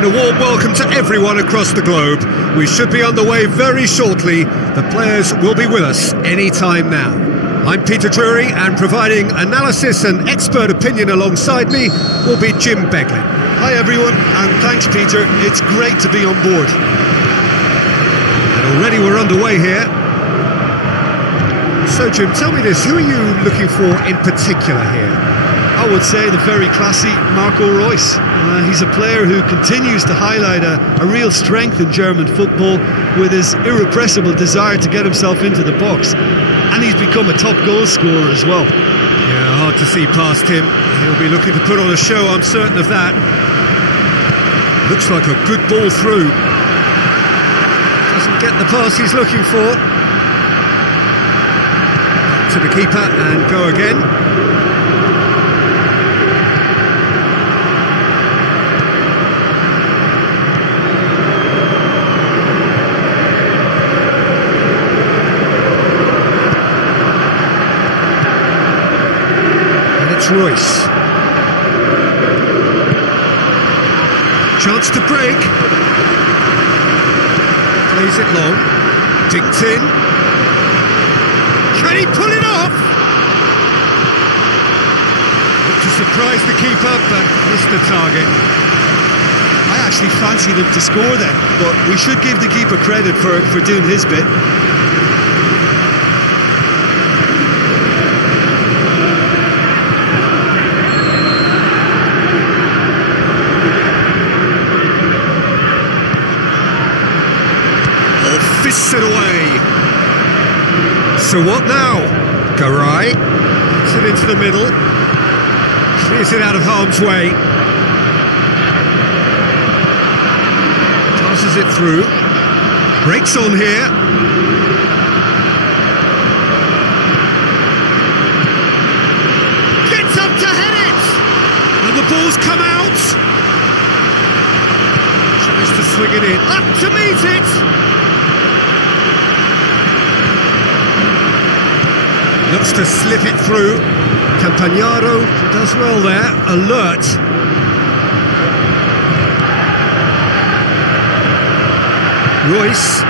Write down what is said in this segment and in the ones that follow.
And a warm welcome to everyone across the globe. We should be underway very shortly. The players will be with us any time now. I'm Peter Drury, and providing analysis and expert opinion alongside me will be Jim Beglin. Hi everyone, and thanks Peter, it's great to be on board. And already we're underway here. So Jim, tell me this, who are you looking for in particular here? I would say the very classy Marco Reus. He's a player who continues to highlight a real strength in German football with his irrepressible desire to get himself into the box. And he's become a top goal scorer as well. Yeah, hard to see past him. He'll be looking to put on a show, I'm certain of that. Looks like a good ball through. Doesn't get the pass he's looking for. Back to the keeper and go again. Reus. Chance to break. Plays it long. Dinked in. Can he pull it off? Looked to surprise the keeper, but missed the target. I actually fancied him to score then, but we should give the keeper credit for doing his bit. Fists it away. So what now? Garay puts it into the middle, clears it out of harm's way, passes it through, breaks on here. Gets up to head it, and the ball's come out. Tries to swing it in, up to meet it. Looks to slip it through. Campagnaro does well there, alert. Reus.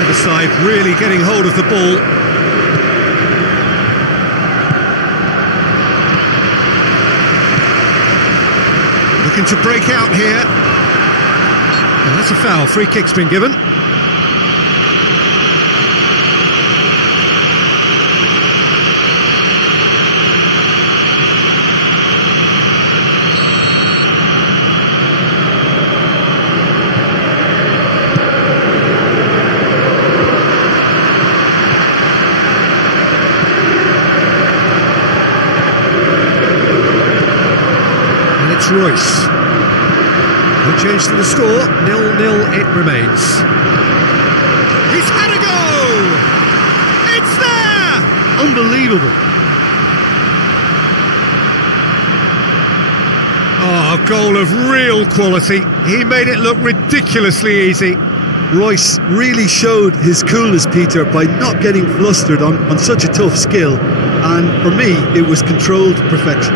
Either side really getting hold of the ball. Looking to break out here. Well, that's a foul. Free kick's been given. And it's Reus. No change to the score, 0-0 it remains. He's had a go! It's there! Unbelievable. Oh, a goal of real quality. He made it look ridiculously easy. Reus really showed his coolness, Peter, by not getting flustered on such a tough skill. And for me, it was controlled perfection.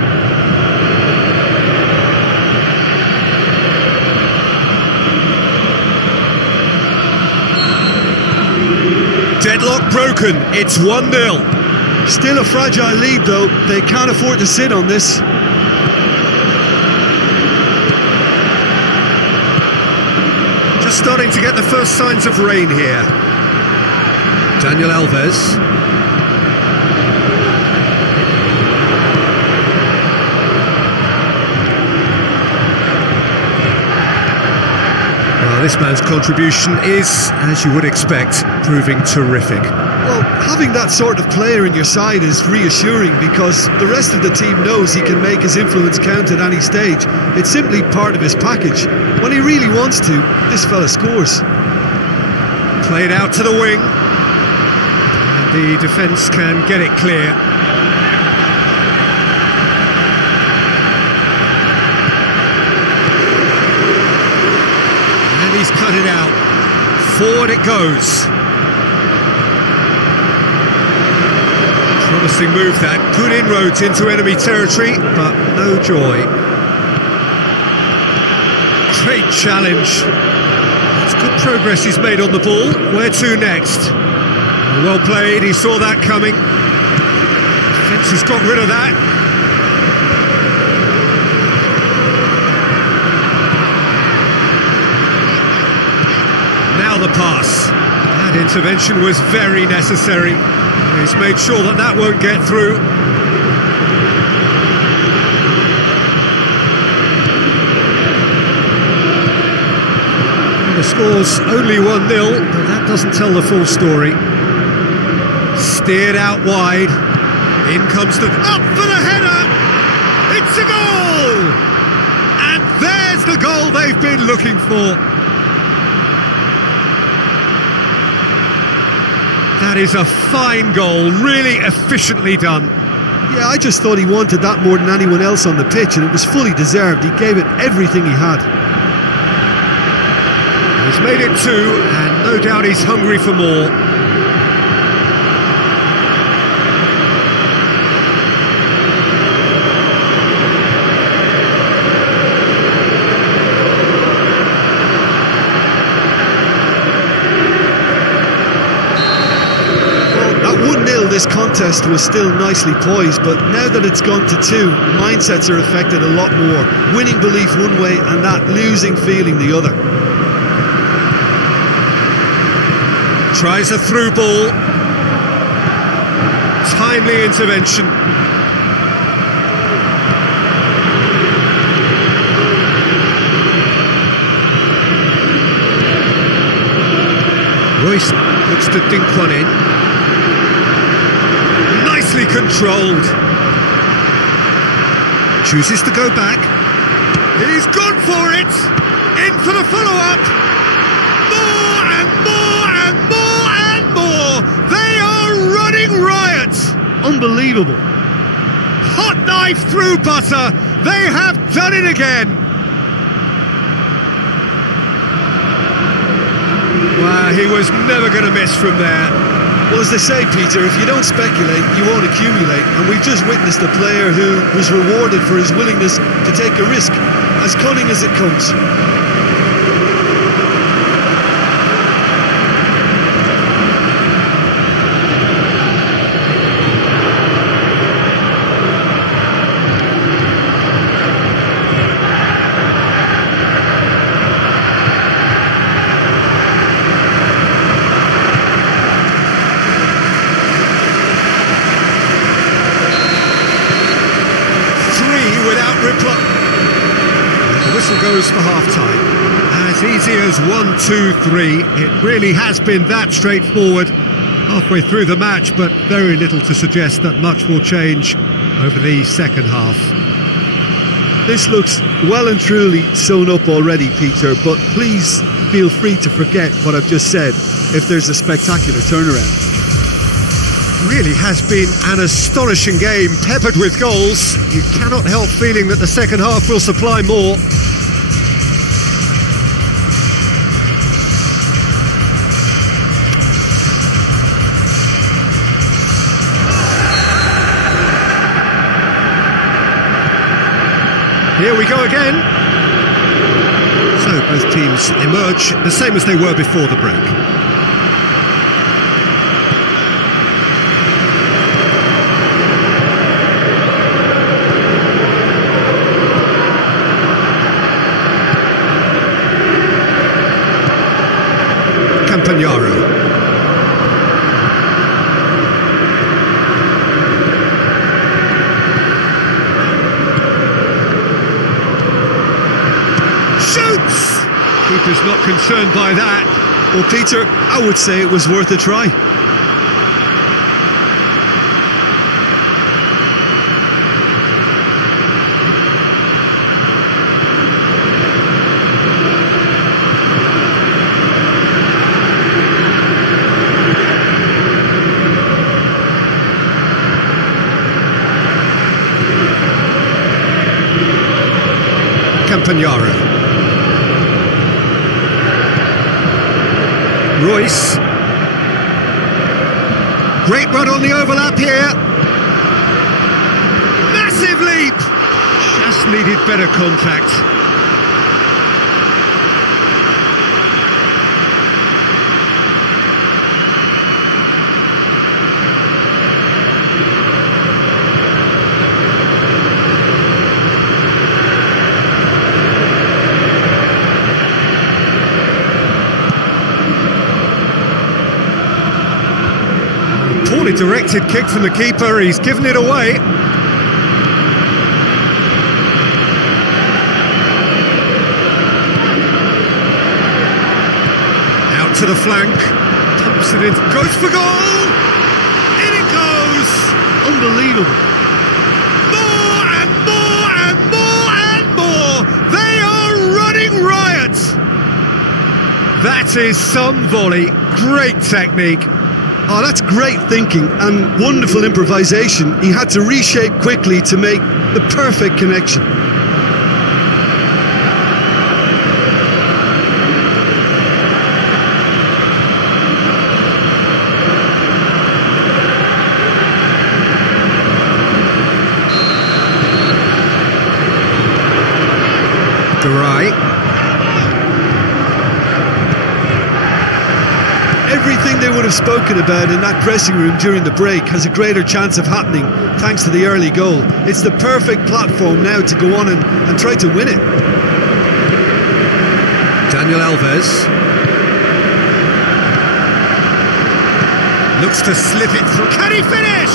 Deadlock broken, it's 1-0. Still a fragile lead though, they can't afford to sit on this. Just starting to get the first signs of rain here. Daniel Alves. Well, this man's contribution is, as you would expect, proving terrific. Well, having that sort of player in your side is reassuring because the rest of the team knows he can make his influence count at any stage. It's simply part of his package. When he really wants to, this fella scores. Played out to the wing. And the defence can get it clear. And he's cut it out. Forward it goes. Promising move that. Good inroads into enemy territory, but no joy. Great challenge. That's good progress he's made on the ball. Where to next? Well played, he saw that coming. Defence has got rid of that. Now the pass. That intervention was very necessary. He's made sure that that won't get through. The score's only 1-0, but that doesn't tell the full story. Steered out wide. In comes the... Up for the header! It's a goal! And there's the goal they've been looking for. That is a fine goal, really efficiently done. Yeah, I just thought he wanted that more than anyone else on the pitch, and it was fully deserved. He gave it everything he had. He's made it 2, and no doubt he's hungry for more. This contest was still nicely poised, but now that it's gone to 2, mindsets are affected a lot more. Winning belief one way and that losing feeling the other. Tries a through ball. Timely intervention. Royce looks to dink one in. Controlled. Chooses to go back. He's gone for it. In for the follow-up. More and more and more and more. They are running riot. Unbelievable. Hot knife through butter. They have done it again. Wow, he was never going to miss from there. Well, as they say, Peter, if you don't speculate, you won't accumulate. And we've just witnessed a player who was rewarded for his willingness to take a risk, as cunning as it comes. The whistle goes for half-time. As easy as 1, 2, 3. It really has been that straightforward halfway through the match, but very little to suggest that much will change over the second half. This looks well and truly sewn up already, Peter, but please feel free to forget what I've just said if there's a spectacular turnaround. Really has been an astonishing game, peppered with goals. You cannot help feeling that the second half will supply more. Here we go again. So both teams emerge the same as they were before the break. shoots! Keeper's not concerned by that. Well, Peter, I would say it was worth a try. Campagnaro. Royce. Great run on the overlap here. Massive leap! Just needed better contact. Poorly directed kick from the keeper, he's given it away. Out to the flank, pumps it in, goes for goal! In it goes! Unbelievable. More and more and more and more! They are running riot! That is some volley, great technique. Oh, that's great thinking and wonderful improvisation. He had to reshape quickly to make the perfect connection. Garay. Everything they would have spoken about in that dressing room during the break has a greater chance of happening thanks to the early goal. It's the perfect platform now to go on and try to win it. Daniel Alves looks to slip it through. Can he finish?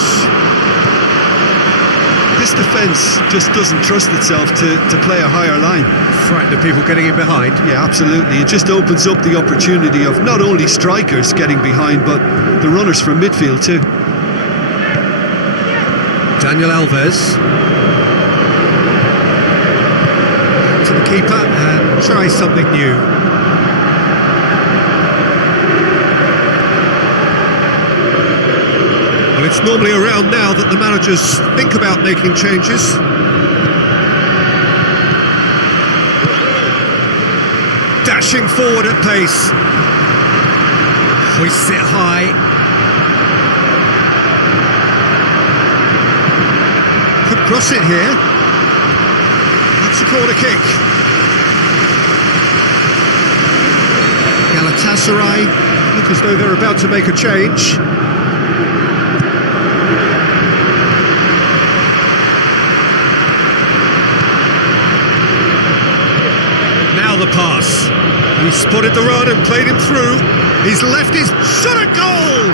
This defence just doesn't trust itself to play a higher line. Frightened of people getting in behind. Yeah, absolutely. It just opens up the opportunity of not only strikers getting behind, but the runners from midfield too. Daniel Alves. To the keeper and try something new. Well, it's normally around now that the managers think about making changes. Dashing forward at pace. Hoists it high. Could cross it here. That's a corner kick. Galatasaray look as though they're about to make a change. Now the pass. He spotted the run and played him through. He's left his shot at goal.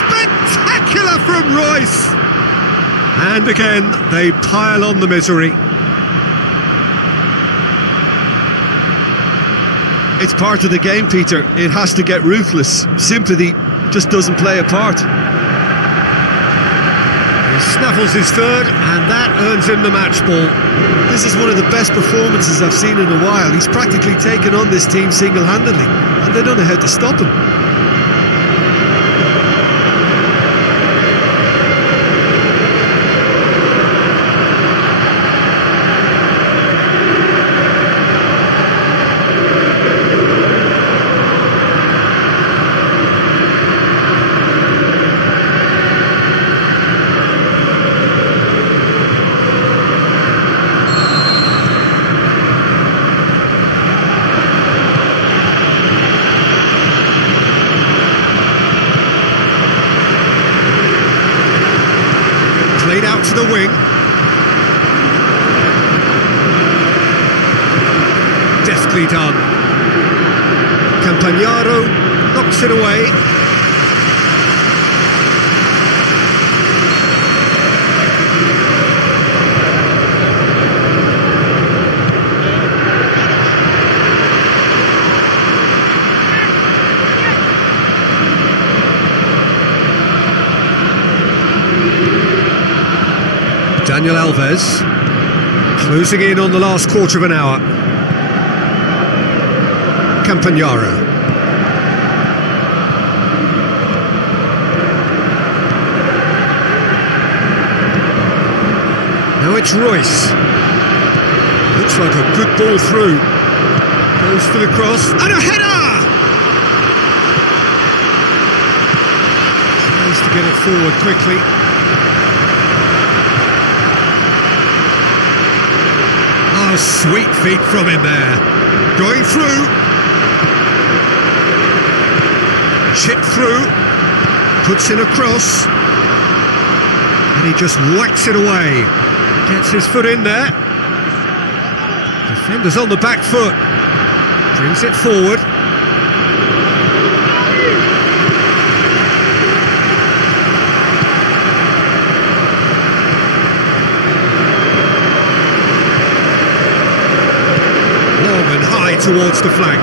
Spectacular from Royce. And again, they pile on the misery. It's part of the game, Peter. It has to get ruthless. Sympathy just doesn't play a part. He snaffles his third, and that earns him the match ball. This is one of the best performances I've seen in a while. He's practically taken on this team single-handedly, and they don't know how to stop him. Played out to the wing. Deftly done. Campagnaro knocks it away. Daniel Alves, closing in on the last quarter of an hour. Campagnaro. Now it's Royce. Looks like a good ball through. Goes for the cross, and a header! Tries to get it forward quickly. Oh, sweet feet from him there. Going through. Chip through. Puts in a cross. And he just whacks it away. Gets his foot in there. Defender's on the back foot. Brings it forward. Long and high towards the flank.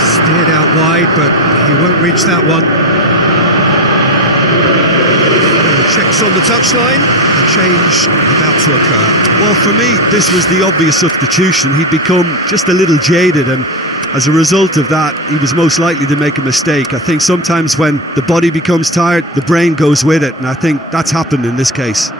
Steered out wide, but he won't reach that one. Checks on the touchline. A change about to occur. Well, for me, this was the obvious substitution. He'd become just a little jaded, and as a result of that, he was most likely to make a mistake. I think sometimes when the body becomes tired, the brain goes with it, and I think that's happened in this case.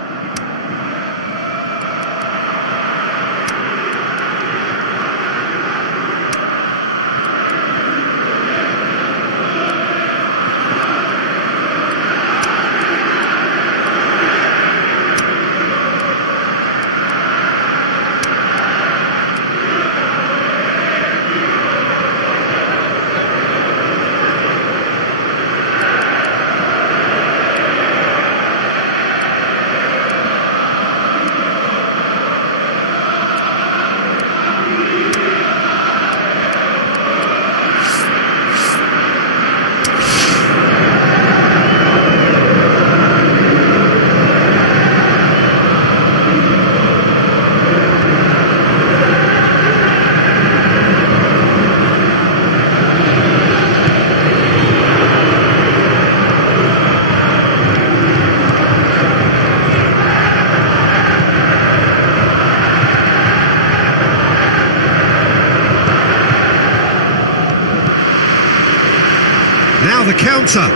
Now the counter.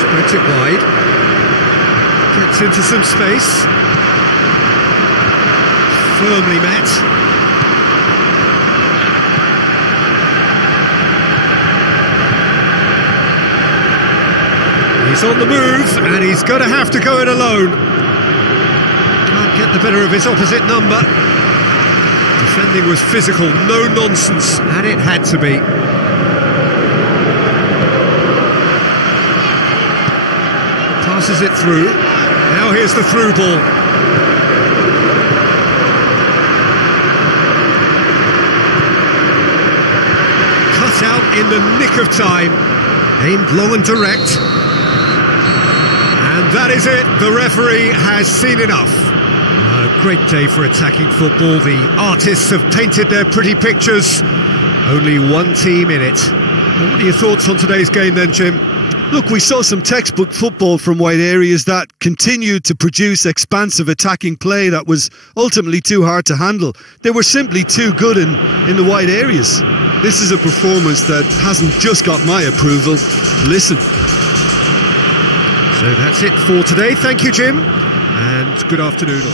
Spreads it wide. Gets into some space. Firmly met. He's on the move, and he's going to have to go it alone. Can't get the better of his opposite number. Defending was physical, no nonsense, and it had to be. Passes it through. Now here's the through ball. Cut out in the nick of time. Aimed long and direct. And that is it. The referee has seen enough. A great day for attacking football. The artists have painted their pretty pictures. Only one team in it. What are your thoughts on today's game then, Jim? Look, we saw some textbook football from wide areas that continued to produce expansive attacking play that was ultimately too hard to handle. They were simply too good in the wide areas. This is a performance that hasn't just got my approval. Listen. So that's it for today. Thank you, Jim, and good afternoon all.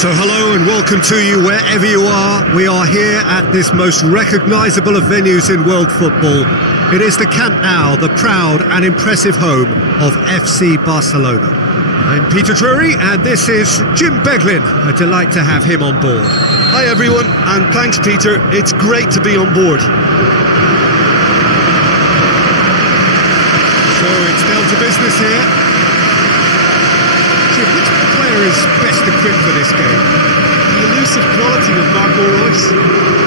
So hello and welcome to you wherever you are. We are here at this most recognisable of venues in world football. It is the Camp Nou, the proud and impressive home of FC Barcelona. I'm Peter Drury and this is Jim Beglin. A delight to have him on board. Hi everyone, and thanks Peter, it's great to be on board. So it's down to business here. Jim, which player is best equipped for this game? The elusive quality of Marco Reus.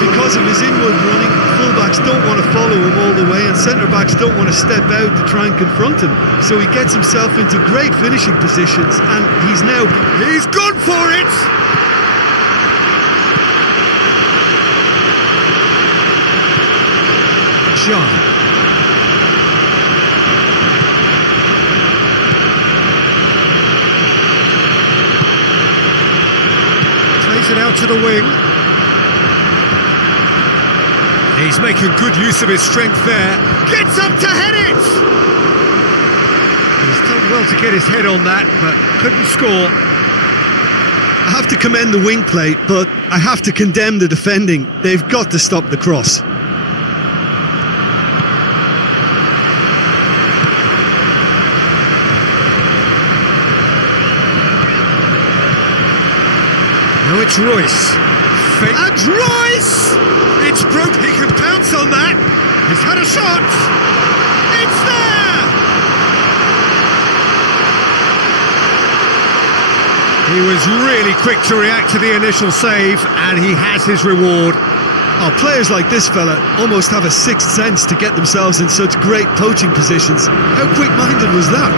Because of his inward running, fullbacks don't want to follow him all the way and centre-backs don't want to step out to try and confront him. So he gets himself into great finishing positions and he's gone for it! John. It out to the wing. He's making good use of his strength there. Gets up to head it! He's done well to get his head on that, but couldn't score. I have to commend the wing play, but I have to condemn the defending. They've got to stop the cross. Now it's Reus. And Reus! It's broke, he can pounce on that. He's had a shot. It's there! He was really quick to react to the initial save, and he has his reward. Oh, players like this fella almost have a sixth sense to get themselves in such great poaching positions. How quick-minded was that?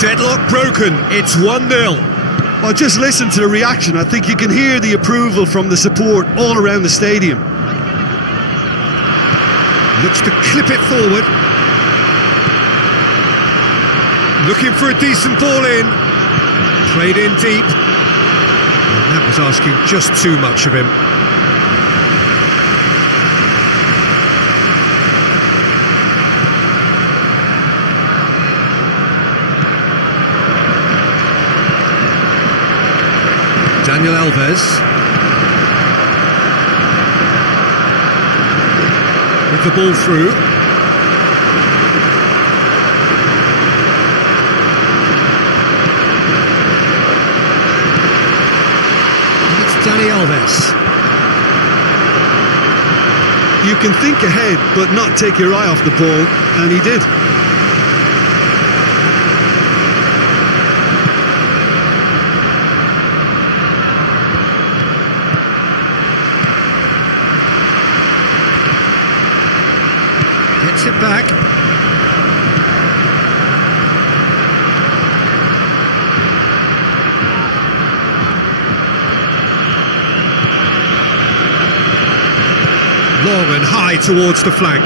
Deadlock broken, it's 1-0. Well, just listen to the reaction. I think you can hear the approval from the support all around the stadium. Looks to clip it forward. Looking for a decent ball in. Played in deep. And that was asking just too much of him. Daniel Alves with the ball through. And it's Dani Alves. You can think ahead but not take your eye off the ball, and he did. Gets it back. Long and high towards the flank.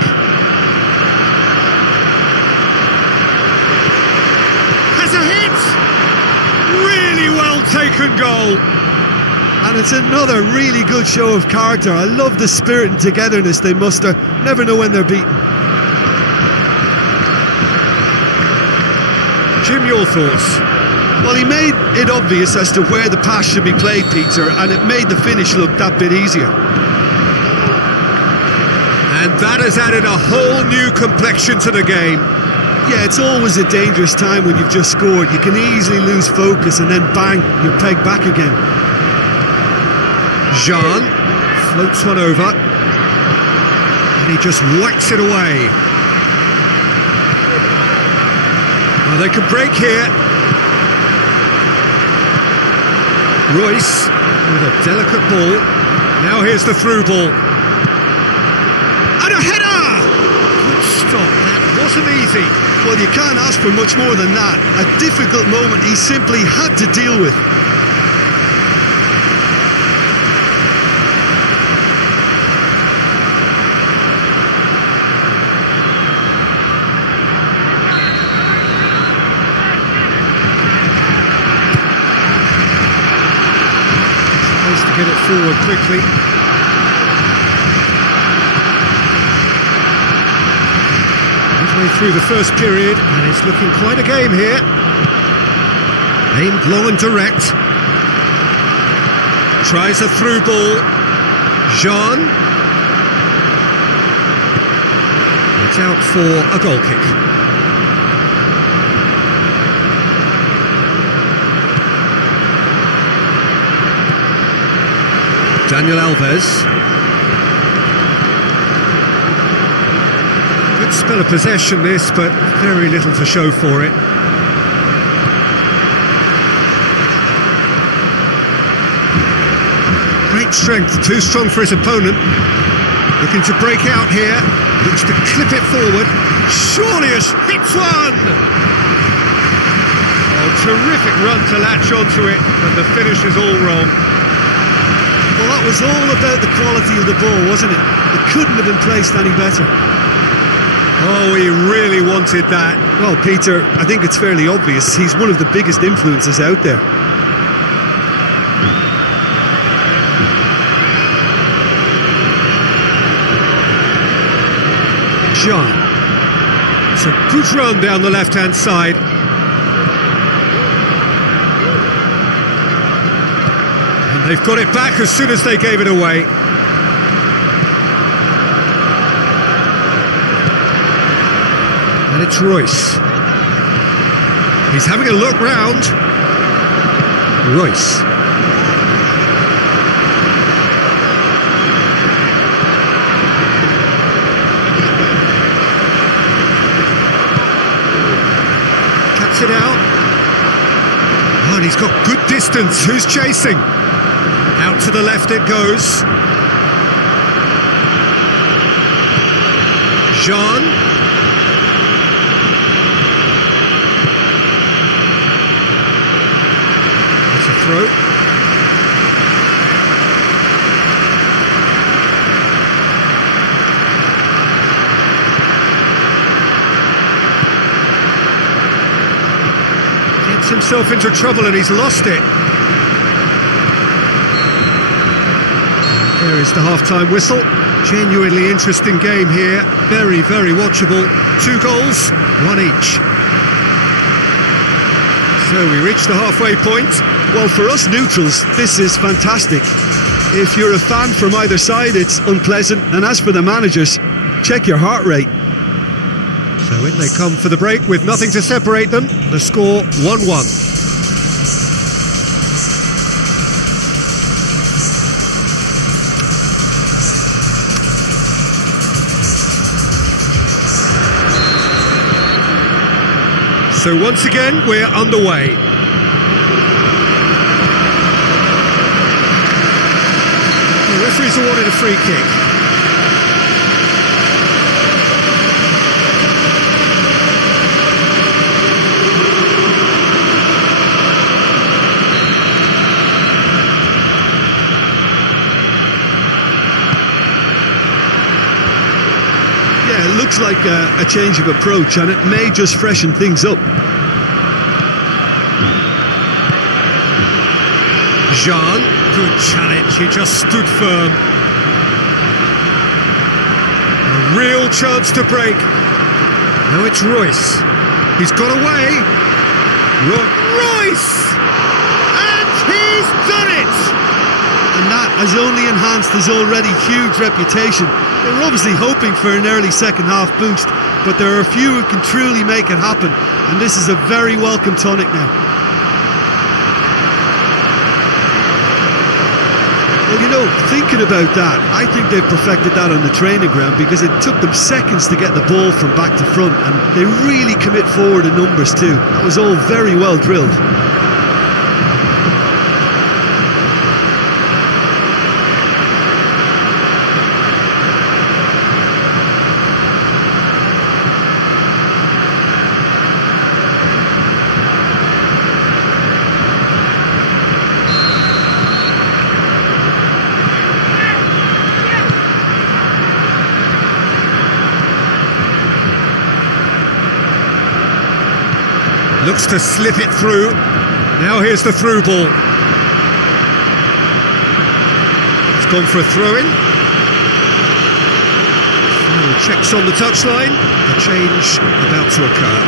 Has a hit! Really well taken goal. And it's another really good show of character. I love the spirit and togetherness they muster. Never know when they're beaten. Jim, your thoughts? Well, he made it obvious as to where the pass should be played, Peter, and it made the finish look that bit easier. And that has added a whole new complexion to the game. Yeah, it's always a dangerous time when you've just scored. You can easily lose focus and then bang, you're pegged back again. Jean floats one over and he just whacks it away. Well, they can break here. Royce with a delicate ball. Now here's the through ball. And a header! Good stop, that wasn't easy. Well, you can't ask for much more than that. A difficult moment he simply had to deal with. Supposed to get it forward quickly. Midway through the first period, and it's looking quite a game here. Aimed low and direct. Tries a through ball. Jean. It's out for a goal kick. Daniel Alves. Good spell of possession this, but very little to show for it. Great strength, too strong for his opponent. Looking to break out here. Looks to clip it forward. Surely hits one! Oh, terrific run to latch onto it, but the finish is all wrong. Well, that was all about the quality of the ball, wasn't it? It couldn't have been placed any better. Oh, he really wanted that. Well, Peter, I think it's fairly obvious. He's one of the biggest influences out there. Jean. It's a good run down the left-hand side. And they've got it back as soon as they gave it away. And it's Royce. He's having a look round. Royce. Cuts it out. Oh, and he's got good distance. Who's chasing? Out to the left it goes. Jean. Throw. Gets himself into trouble and he's lost it. There is the half-time whistle. Genuinely interesting game here. Very, very watchable. 2 goals, 1 each. So we reach the halfway point. Well, for us neutrals, this is fantastic. If you're a fan from either side, it's unpleasant. And as for the managers, check your heart rate. So in they come for the break with nothing to separate them. The score 1-1. So once again, we're underway. The referee's awarded a free kick. Yeah, it looks like a change of approach, and it may just freshen things up. Jean, good challenge, he just stood firm. A real chance to break. Now it's Royce. He's got away. Royce! And he's done it! And that has only enhanced his already huge reputation. They were obviously hoping for an early second half boost, but there are a few who can truly make it happen, and this is a very welcome tonic now. Well, you know, thinking about that, I think they've perfected that on the training ground, because it took them seconds to get the ball from back to front, and they really commit forward in numbers too. That was all very well drilled. Looks to slip it through. Now here's the through ball. It's gone for a throw-in. Final checks on the touchline. A change about to occur.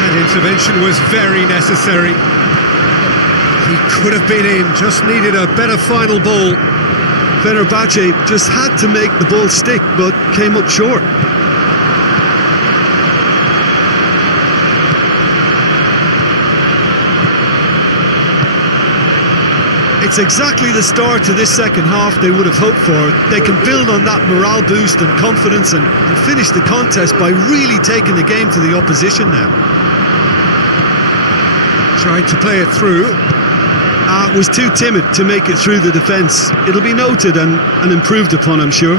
That intervention was very necessary. He could have been in, just needed a better final ball. Fenerbahce just had to make the ball stick, but came up short. It's exactly the start to this second half they would have hoped for. They can build on that morale boost and confidence and finish the contest by really taking the game to the opposition now. Tried to play it through. Was too timid to make it through the defence. It'll be noted and improved upon, I'm sure.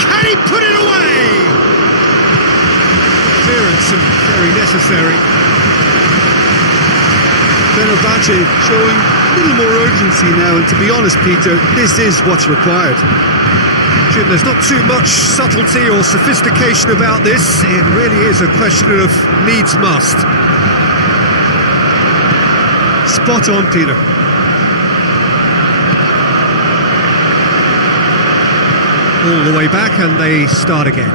Can he put it away? Clearance and very necessary. Fenerbahce showing a little more urgency now, and to be honest, Peter, this is what's required. Jim, there's not too much subtlety or sophistication about this. It really is a question of needs must. Spot on, Peter. All the way back, and they start again.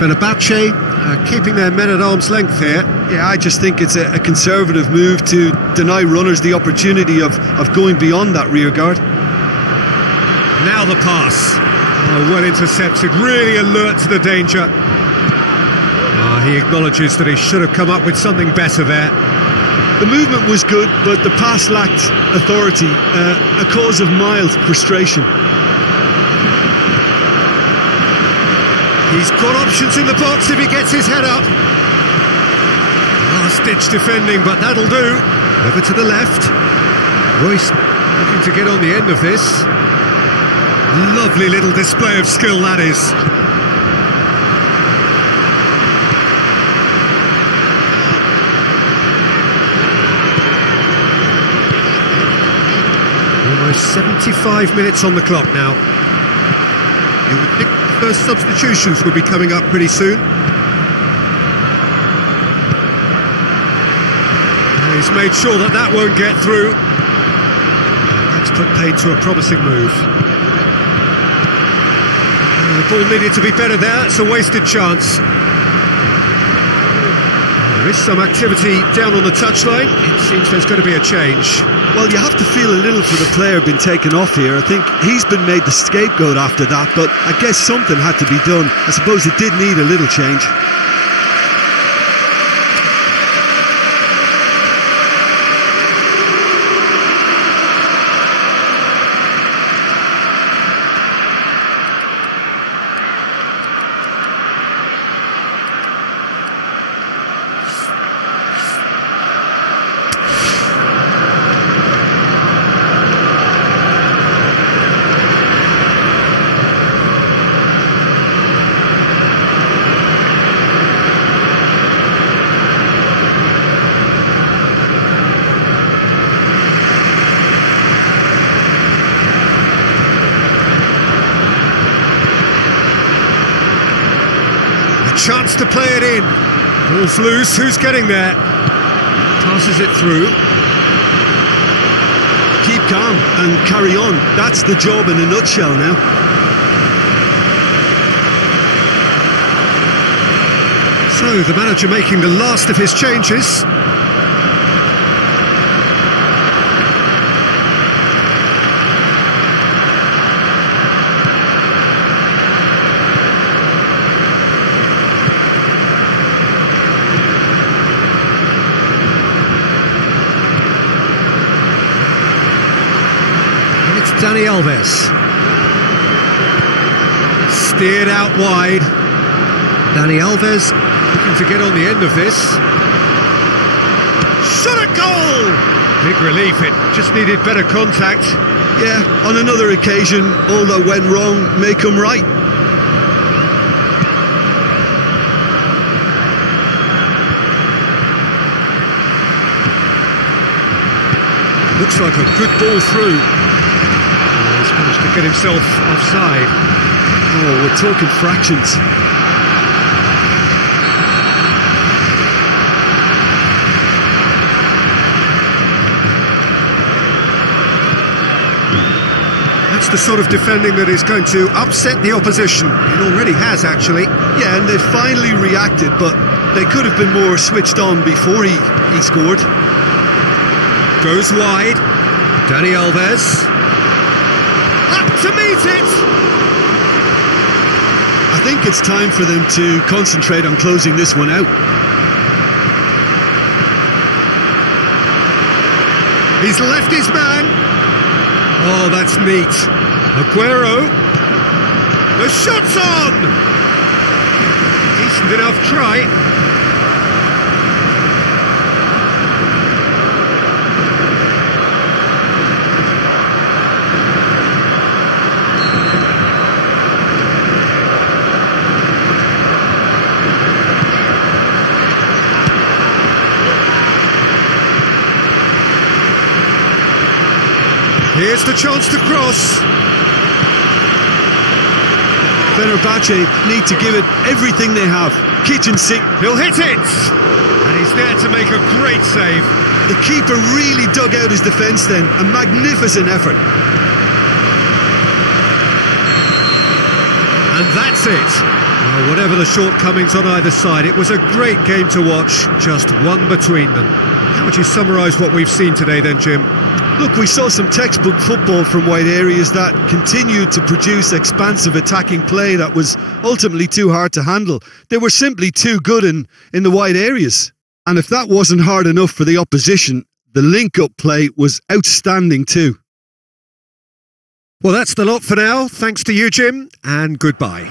Fenerbahce keeping their men at arm's length here. Yeah, I just think it's a conservative move to deny runners the opportunity of going beyond that rear guard. Now the pass. Oh, well intercepted, really alert to the danger. He acknowledges that he should have come up with something better there. The movement was good, but the pass lacked authority, a cause of mild frustration. He's got options in the box if he gets his head up. Last-ditch defending, but that'll do. Over to the left. Royce looking to get on the end of this. Lovely little display of skill, that is. Almost 75 minutes on the clock now. You would think the first substitutions would be coming up pretty soon. And he's made sure that that won't get through. That's put paid to a promising move. The ball needed to be better there. It's a wasted chance. There is some activity down on the touchline. It seems there's going to be a change. Well, you have to feel a little for the player being taken off here. I think he's been made the scapegoat after that, but I guess something had to be done. I suppose it did need a little change. Chance to play it in. Ball's loose. Who's getting there? Passes it through. calm and carry on. That's the job in a nutshell now. So the manager making the last of his changes. Dani Alves. Steered out wide. Dani Alves looking to get on the end of this. Shot at goal! Big relief, it just needed better contact. Yeah, on another occasion, all that went wrong may come right. Looks like a good ball through. He's managed to get himself offside. Oh, we're talking fractions. That's the sort of defending that is going to upset the opposition. It already has, actually. Yeah, and they finally reacted, but they could have been more switched on before he scored. Goes wide. Dani Alves. Up to meet it! I think it's time for them to concentrate on closing this one out. He's left his man. Oh, that's neat. Aguero. The shot's on! Decent enough try. Here's the chance to cross. Fenerbahce need to give it everything they have. Kitchen sink. He'll hit it! And he's there to make a great save. The keeper really dug out his defence then. A magnificent effort. And that's it. Well, whatever the shortcomings on either side, it was a great game to watch, just one between them. How would you summarise what we've seen today then, Jim? Look, we saw some textbook football from wide areas that continued to produce expansive attacking play that was ultimately too hard to handle. They were simply too good in the wide areas. And if that wasn't hard enough for the opposition, the link-up play was outstanding too. Well, that's the lot for now. Thanks to you, Jim, and goodbye.